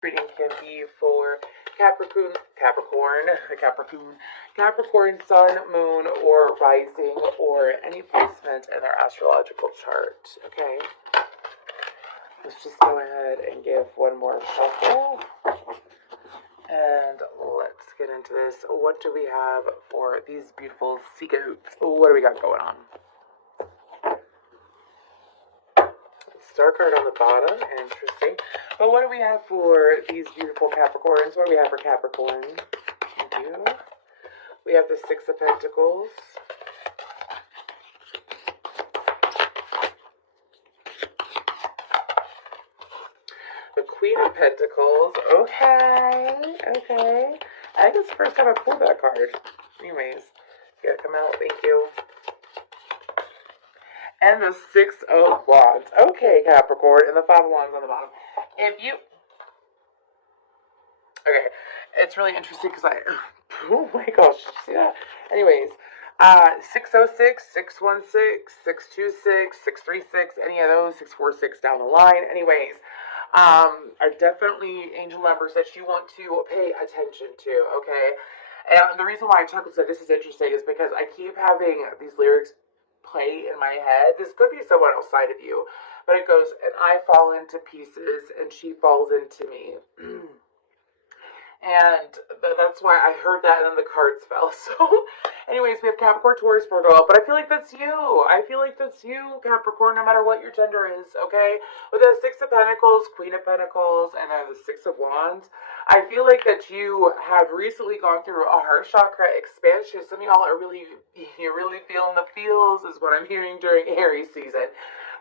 Reading can be for Capricorn, Sun, Moon, or Rising, or any placement in their astrological chart. Okay, let's just go ahead and give one more shuffle, and let's get into this. What do we have for these beautiful sea goats? What do we got going on? Star card on the bottom, interesting. But what do we have for these beautiful Capricorns? What do we have for Capricorn? Thank you. We have the Six of Pentacles. The Queen of Pentacles. Okay, okay. I think it's the first time I've pulled that card. Anyways, you gotta come out. Thank you. And the Six of Wands. Okay, Capricorn. And the Five of Wands on the bottom. If you... Okay. It's really interesting because oh my gosh. Did you see that? Anyways. 606, 616, 626, 636. Any of those. 646 down the line. Anyways. Are definitely angel numbers that you want to pay attention to. Okay. And the reason why I chuckled said this is interesting is because I keep having these lyrics play in my head. This could be someone outside of you, but it goes, and I fall into pieces and she falls into me. And that's why I heard that, and then the cards fell. So anyways, we have Capricorn, Taurus, Virgo, but I feel like that's you. I feel like that's you, Capricorn, no matter what your gender is. Okay, with the Six of Pentacles, Queen of Pentacles, and then the Six of Wands, I feel like that you have recently gone through a heart chakra expansion. Some of y'all are you're really feeling the feels, is what I'm hearing during Aries season.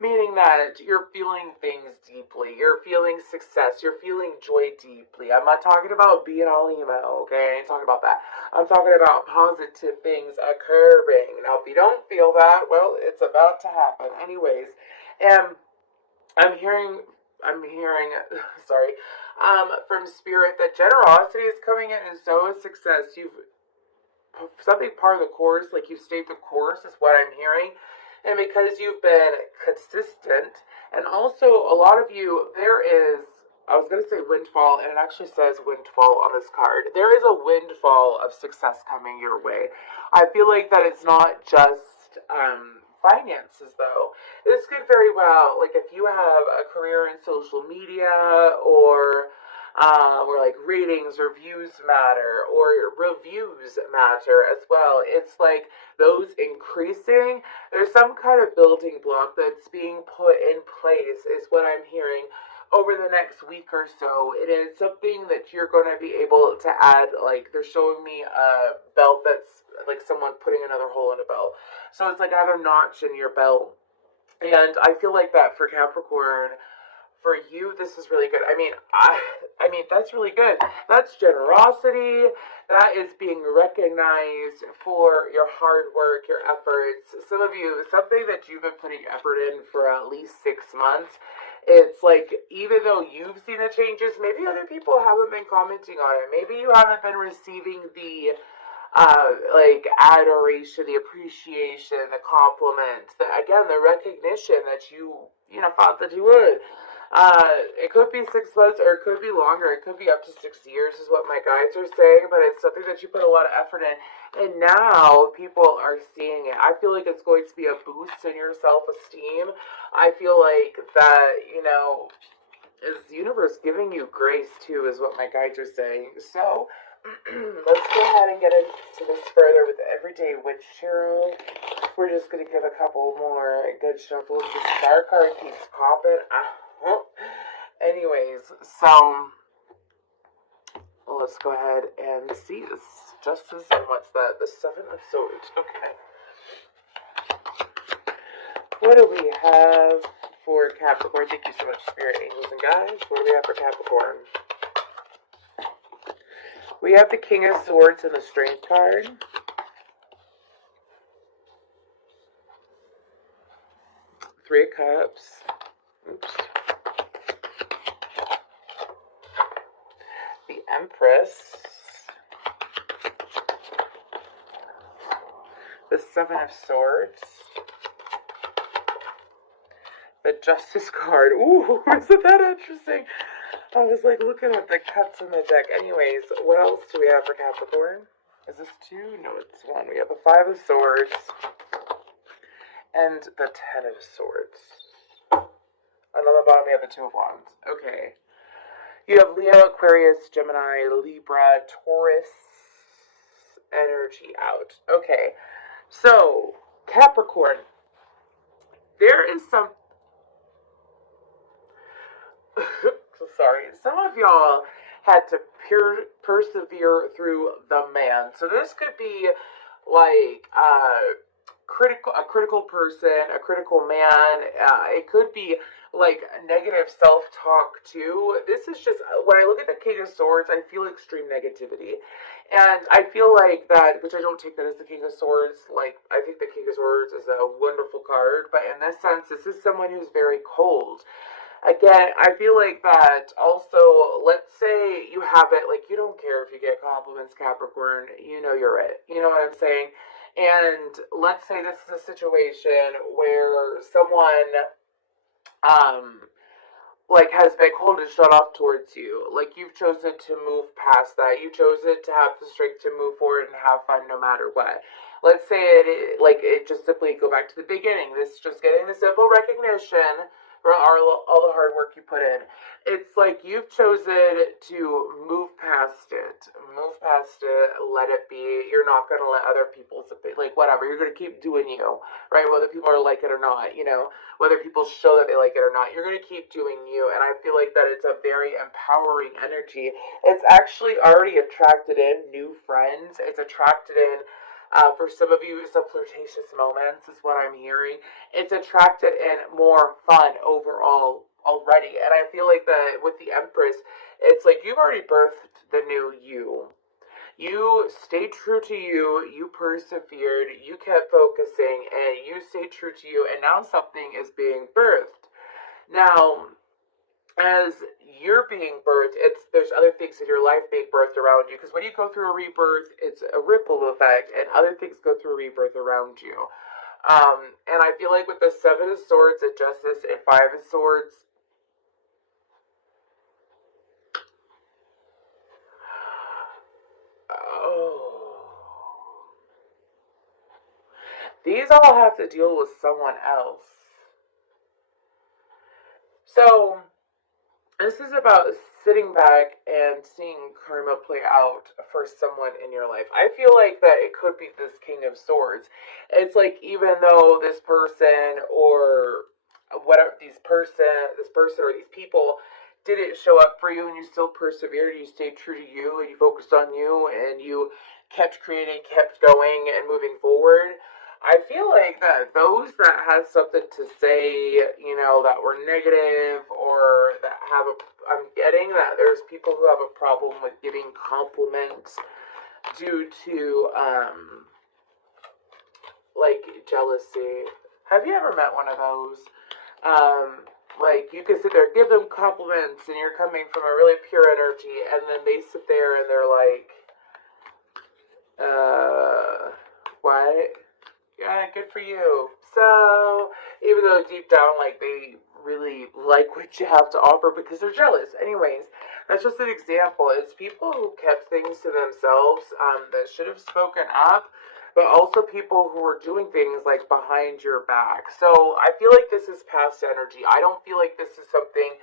Meaning that you're feeling things deeply. You're feeling success. You're feeling joy deeply. I'm not talking about being all emo, okay? I ain't talking about that. I'm talking about positive things occurring. Now, if you don't feel that, well, it's about to happen. Anyways, and I'm hearing, sorry, from Spirit that generosity is coming in and so is success. You've, something part of the course, like you've stayed the course is what I'm hearing. And because you've been consistent, and also a lot of you, there is, I was going to say windfall, and it actually says windfall on this card. There is a windfall of success coming your way. I feel like that it's not just finances, though. This could very well, like if you have a career in social media, or like ratings or views matter, or reviews matter as well. It's like those increasing. There's some kind of building block that's being put in place, is what I'm hearing, over the next week or so. It is something that you're going to be able to add. Like they're showing me a belt that's like someone putting another hole in a belt. So it's like another notch in your belt. And I feel like that for Capricorn, for you, this is really good. I mean, that's really good. That's generosity. That is being recognized for your hard work, your efforts. Some of you, something that you've been putting effort in for at least 6 months. It's like, even though you've seen the changes, maybe other people haven't been commenting on it. Maybe you haven't been receiving the like adoration, the appreciation, the compliment, the recognition that you thought that you would. It could be 6 months, or it could be longer. It could be up to 6 years, is what my guides are saying. But it's something that you put a lot of effort in, and now people are seeing it. I feel like it's going to be a boost in your self-esteem. I feel like that, is the universe giving you grace too, is what my guides are saying. So let's go ahead and get into this further with Everyday Witch Tarot. We're just going to give a couple more good shuffles. The star card keeps popping. Anyways, so let's go ahead and see this justice. And what's that? The Seven of Swords. Okay. What do we have for Capricorn? Thank you so much, Spirit, Angels, and Guides. What do we have for Capricorn? We have the King of Swords and the Strength card. Three of Cups. Oops. The Empress. The Seven of Swords. The Justice card. Ooh, isn't that interesting? I was like looking at the cuts in the deck. Anyways, what else do we have for Capricorn? Is this 2? No, it's 1. We have the 5 of Swords and the 10 of Swords. And on the bottom we have the 2 of Wands. Okay. You have Leo, Aquarius, Gemini, Libra, Taurus energy out. Okay. So, Capricorn. There is some... So sorry. Some of y'all had to persevere through the man. So this could be like a critical person, a critical man. It could be like negative self-talk too. This is just, when I look at the King of Swords, I feel extreme negativity. And I feel like that, which I don't take that as the King of Swords, like, I think the King of Swords is a wonderful card, but in this sense, this is someone who's very cold. Again, I feel like that also, let's say you have it, like, you don't care if you get compliments, Capricorn, you know you're it. You know what I'm saying? And let's say this is a situation where someone, like, has been cold and shut off towards you. Like, you've chosen to move past that. You chosen to have the strength to move forward and have fun no matter what. Let's say it just simply go back to the beginning. This just getting the simple recognition for all the hard work you put in. It's like you've chosen to move past it. Move past it, let it be. You're not going to let other people's, like, whatever. You're going to keep doing you, right? Whether people are like it or not, you know, whether people show that they like it or not, you're going to keep doing you. And I feel like that it's a very empowering energy. It's actually already attracted in new friends. It's attracted in, for some of you, some flirtatious moments is what I'm hearing. It's attracted in more fun overall already. And I feel like that with the Empress, it's like you've already birthed the new you. You stayed true to you, you persevered, you kept focusing, and you stayed true to you, and now something is being birthed. Now, as you're being birthed, there's other things in your life being birthed around you. Because when you go through a rebirth, it's a ripple effect, and other things go through a rebirth around you. And I feel like with the 7 of Swords, and Justice, and 5 of Swords, these all have to deal with someone else. So, this is about sitting back and seeing karma play out for someone in your life. I feel like that it could be this King of Swords. It's like, even though this person or whatever, this person or these people didn't show up for you, and you still persevered, you stayed true to you, and you focused on you, and you kept creating, kept going, and moving forward. I feel like that those that have something to say, you know, that were negative, or that have I'm getting that there's people who have a problem with giving compliments due to, like, jealousy. Have you ever met one of those? Like, you can sit there, give them compliments, and you're coming from a really pure energy, and then they sit there and they're like, what? Yeah, good for you. So, even though deep down, like, they really like what you have to offer because they're jealous. Anyways, that's just an example. It's people who kept things to themselves, that should have spoken up, but also people who are doing things, like, behind your back. So, I feel like this is past energy. I don't feel like this is something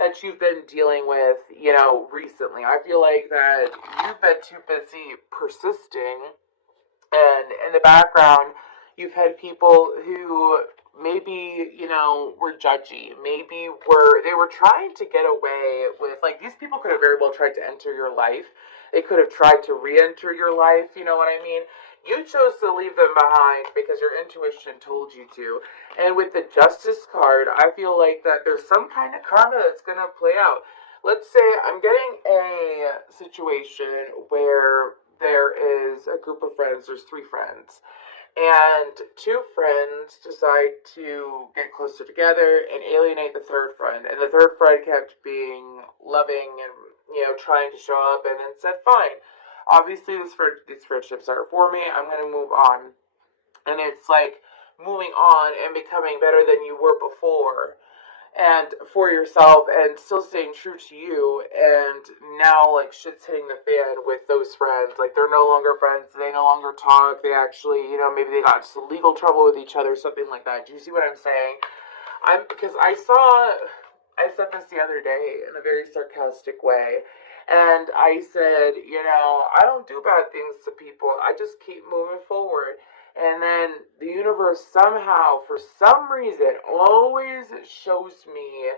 that you've been dealing with, you know, recently. I feel like that you've been too busy persisting, and in the background, you've had people who maybe, you know, were judgy. Maybe they were trying to get away with, like, these people could have very well tried to enter your life. They could have tried to re-enter your life, you know what I mean? You chose to leave them behind because your intuition told you to. And with the Justice card, I feel like that there's some kind of karma that's going to play out. Let's say I'm getting a situation where there is a group of friends, there's 3 friends, and 2 friends decide to get closer together and alienate the 3rd friend, and the 3rd friend kept being loving and, you know, trying to show up, and then said, fine, obviously these friendships aren't for me, I'm going to move on. And it's like moving on and becoming better than you were before. and for yourself and still staying true to you, and now like shit's hitting the fan with those friends. Like they're no longer friends, they no longer talk, they actually, maybe they got into some legal trouble with each other, something like that. Do you see what I'm saying? Because I said this the other day in a very sarcastic way, and I said, I don't do bad things to people, I just keep moving forward. And then the universe somehow, for some reason, always shows me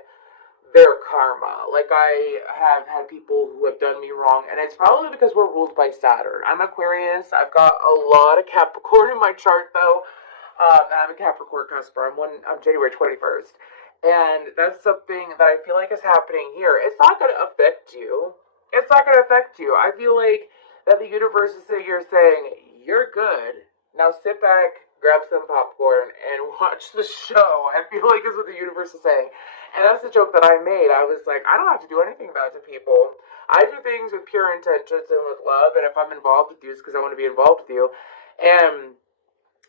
their karma. Like I have had people who have done me wrong, and it's probably because we're ruled by Saturn. I'm Aquarius. I've got a lot of Capricorn in my chart, though. I'm a Capricorn cusper. I'm January 21st, and that's something that I feel like is happening here. It's not going to affect you. It's not going to affect you. I feel like that the universe is sitting here saying you're good. Now sit back, grab some popcorn, and watch the show. I feel like is what the universe is saying. And that's the joke that I made. I was like, I don't have to do anything bad to people. I do things with pure intentions and with love, and if I'm involved with you, it's because I want to be involved with you. And,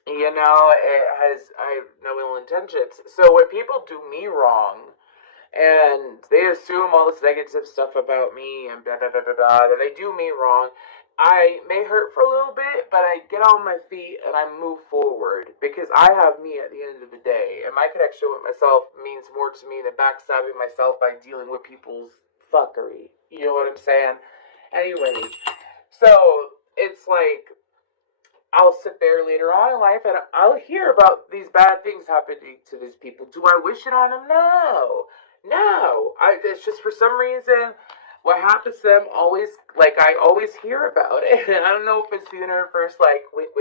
I have no ill intentions. So when people do me wrong, and they assume all this negative stuff about me and blah, blah, blah, blah, blah, that they do me wrong, I may hurt for a little bit, but I get on my feet and I move forward because I have me at the end of the day. And my connection with myself means more to me than backstabbing myself by dealing with people's fuckery. You know what I'm saying? Anyway, so it's like I'll sit there later on in life and I'll hear about these bad things happening to these people. Do I wish it on them? No. No. It's just for some reason what happens to them always, like, I always hear about it. And I don't know if it's the universe, like, wait,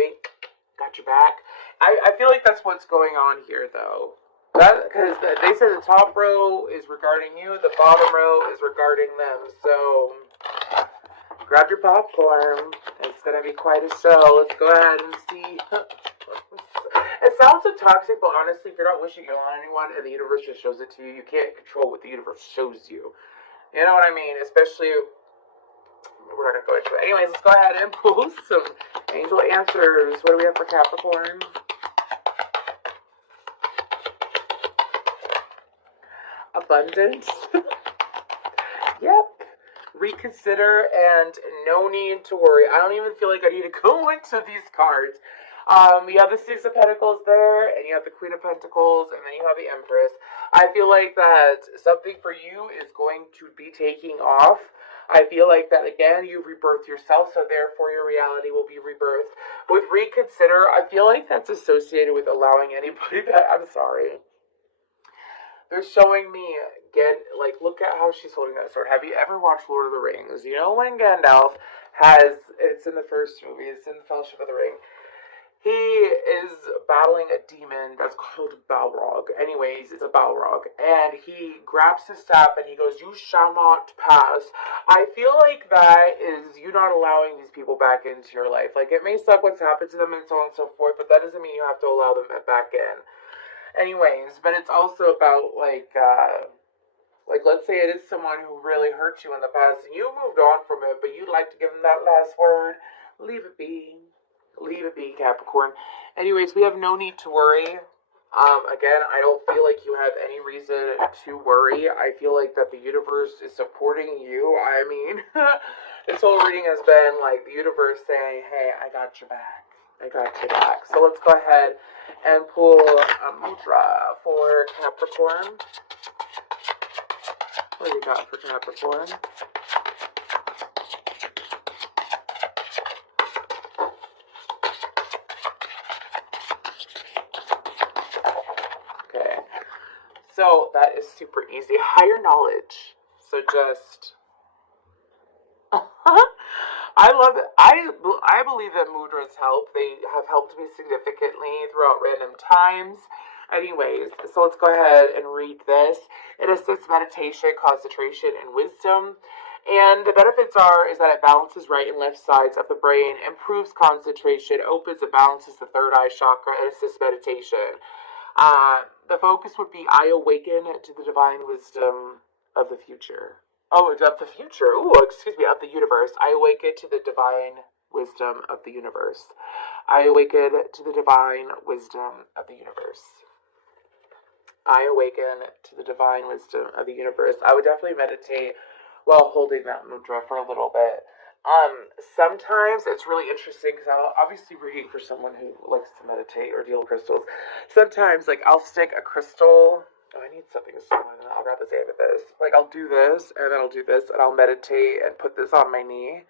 got your back. I feel like that's what's going on here, though. Because they said the top row is regarding you, the bottom row is regarding them. So grab your popcorn. It's going to be quite a show. Let's go ahead and see. It sounds so toxic, but honestly, if you're not wishing ill on anyone and the universe just shows it to you, you can't control what the universe shows you. You know what I mean? Especially, we're not going to go into it. Anyways, let's go ahead and pull some angel answers. What do we have for Capricorn? Abundance. Yep. Reconsider and no need to worry. I don't even feel like I need to go into these cards. You have the Six of Pentacles there, and you have the Queen of Pentacles, and then you have the Empress. I feel like that something for you is going to be taking off. I feel like that, again, you've rebirthed yourself, so therefore your reality will be rebirthed. With reconsider, I feel like that's associated with allowing anybody back. I'm sorry. They're showing me, look at how she's holding that sword. Have you ever watched Lord of the Rings? You know when Gandalf it's in the first movie, it's in the Fellowship of the Ring, he is battling a demon that's called Balrog. Anyways, it's a Balrog. And he grabs his staff and he goes, "You shall not pass." I feel like that is you not allowing these people back into your life. Like, it may suck what's happened to them and so on and so forth, but that doesn't mean you have to allow them back in. Anyways, but it's also about, let's say it is someone who really hurt you in the past and you moved on from it, but you'd like to give them that last word. Leave it be. Leave it be, Capricorn. Anyways, we have no need to worry. Again, I don't feel like you have any reason to worry. I feel like that the universe is supporting you. I mean, this whole reading has been like the universe saying, hey, I got your back. I got your back. So let's go ahead and pull a mudra for Capricorn. What do we got for Capricorn? So that is super easy. Higher knowledge. So just I love it. I believe that mudras help. They have helped me significantly throughout random times. Anyways, so let's go ahead and read this. It assists meditation, concentration, and wisdom. And the benefits is that it balances right and left sides of the brain, improves concentration, opens and balances the third eye chakra, and assists meditation. The focus would be I awaken to the divine wisdom of the future. Oh, of the future. Ooh, excuse me, of the universe. I awaken to the divine wisdom of the universe. I awaken to the divine wisdom of the universe. I awaken to the divine wisdom of the universe, I would definitely meditate while holding that mudra for a little bit. Sometimes it's really interesting because I'm obviously reading for someone who likes to meditate or deal with crystals. Sometimes, like, I'll stick a crystal. Oh, I need something smaller than that. I'll grab this end of this. Like, I'll do this, and then I'll do this, and I'll meditate and put this on my knee.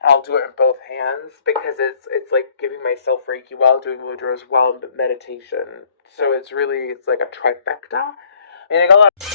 And I'll do it in both hands because it's like giving myself Reiki while doing mudras while meditation. So it's like a trifecta. And I got a lot of